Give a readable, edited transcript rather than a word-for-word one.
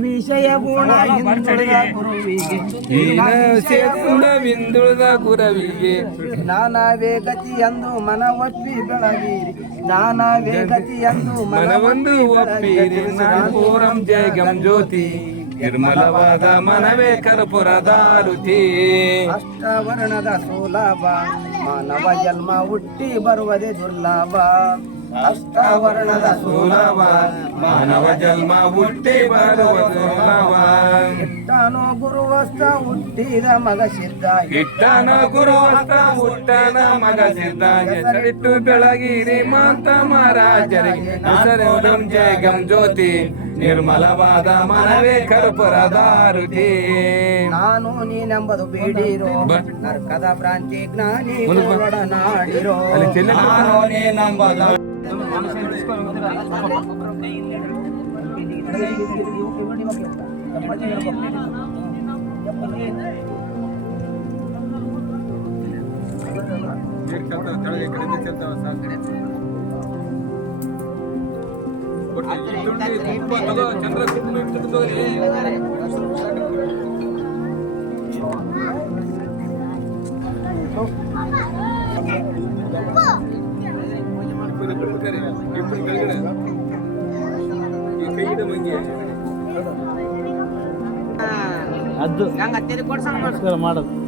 ವಿಷಯ ಗುಣ ಹಿಂದುಳಿದ ಗುರುವಿಗೆ ಹಿಂದುಳಿದ ಗುರವಿಗೆ ಜ್ಞಾನವೇ ಗತಿ ಎಂದು ಮನವೊಪ್ಪಿ ಬೆಳಗಿರಿ ಜ್ಞಾನವೇ ಗತಿ ಎಂದು ಮನವೊಂದು ಒಪ್ಪಿರಿ ನಾಲ್ಕೂರಂ ಜಯಗಂ ಜ್ಯೋತಿ ನಿರ್ಮಲವಾದ ಮನವೇ ಕರ್ಪುರದಾರುತಿ ಅಷ್ಟವರ್ಣದ ಸುಲಭ ಮಾನವ ಜನ್ಮ ಹುಟ್ಟಿ ಬರುವುದೇ ದುರ್ಲಭ ಅಷ್ಟವರ್ಣದ ಸುಲಭ ಮಾನವ ಜನ್ಮ ಹುಟ್ಟಿ ಬರುವ ದುರ್ಲಭ ಇಟ್ಟನು ಗುರುವಸ್ತ ಹುಟ್ಟಿದ ಮಗ ಸಿದ್ಧ ಇಟ್ಟನ ಗುರುವಸ್ತ ಹುಟ್ಟನ ಮಗ ಸಿದ್ಧ ಹೆಸರಿಟ್ಟು ಬೆಳಗಿರಿ ಮಾತ ಮಹಾರಾಜರಿಗೆ ಹೆಸರು ಜಯಗಂ ಜ್ಯೋತಿ ನಿರ್ಮಲವಾದ ಮನವೇ ಕರ್ಪುರದಾರುತಿ ನಾನು ನೀನೆಂಬುದು ಬೇಡಿರೋ ನರ್ಕದ ಭ್ರಾಂತಿ ಜ್ಞಾನಿ ಒಡನಾಡಿರೋ ನಾನು ನೀನೆಂಬುದು ಚಂದ್ರ ಅದು ಮಾಡೋದು